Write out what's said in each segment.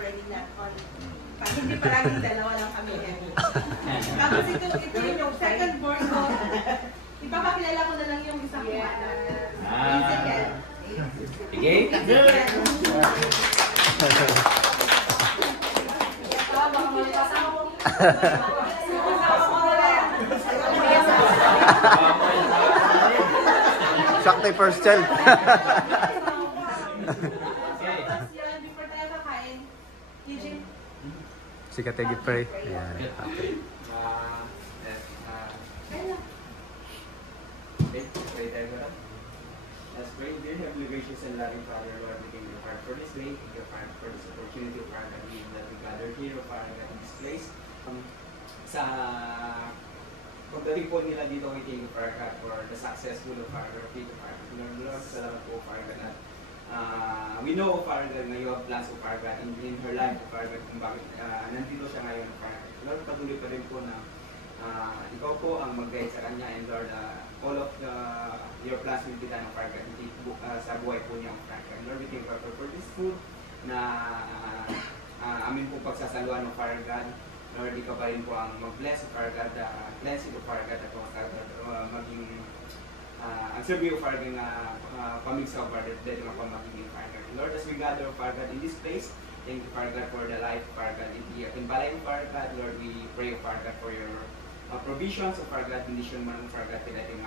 already not on. Hindi palaging dalawa lang kami. Tapos ito yung second born ko. Ipapakilala ko na lang yung isa ko. Sige. Sakto first child. Before tayo kakain, Eugene. Si Kategi pray. Ayan. Okay. Let's pray. Dear Heavenly Gracious and Loving Father, Lord, we thank you for this day. Thank you for this opportunity that we gather here in this place. Sa pagdating po nila dito, we thank you for the successful of our Lord, salamat po na we know na you have plans of in her life kung bakit nandito siya ngayon. Lord, patuloy pa rin po na ikaw po ang mag-guide sa kanya, and Lord, all of your plans will be done of sa buhay po niya. Lord, we thank you for this food na amin po pagsasaluan ng Father God. Lord, ikaw pa rin po ang mag-bless of Father God, cleansing of Father God, at maging ang survey of Father God pamigsaw of Father God, dahil nga po magiging Father God. Lord, as we gather of Father God in this place, thank you Father God for the life of Father God in balay of Father God. Lord, we pray of Father God for your provisions of Father God, condition mo ng Father God, pinating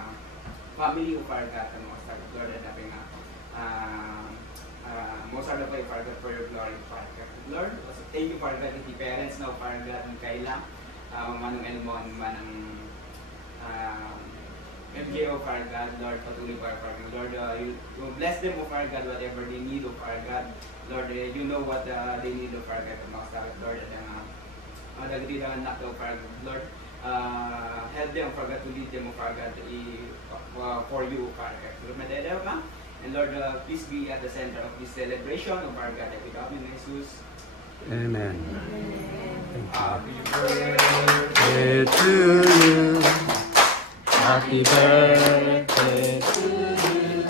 family of Father God, and most Lord, at natin most of the way, Father God, for your glory, Father God. Lord, thank you, Father God, the parents now, Father God, ng kailang, manong Elmon, manang MJO, Father God, Lord, patuloy, Father God. Lord, you bless them, Father God, whatever they need, Father God. Lord, you know what they need, Father God, Lord, at dagdagan anak, Father God. Lord, help them, Father God, to lead them, Father God, for you, Father God. Lord, madalaw ka. And Lord, please be at the center of this celebration of our God. We love you, Jesus. Amen. Happy birthday to you. Happy birthday to you.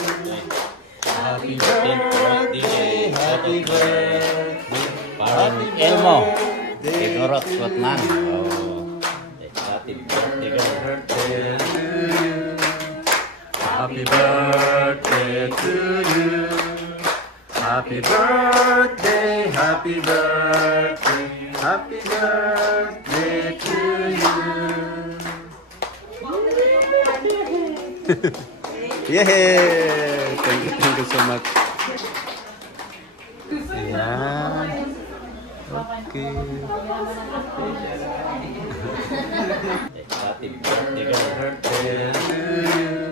Happy birthday, happy birthday. Parang Elmo. Ignorot what man. Happy birthday to you. Happy birthday to you. Happy birthday, happy birthday, happy birthday to you. Yay! Thank you so much. Yeah. Okay. Happy birthday to you.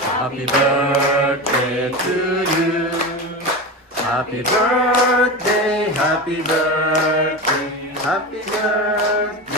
Happy birthday to you. Happy birthday, happy birthday, happy birthday.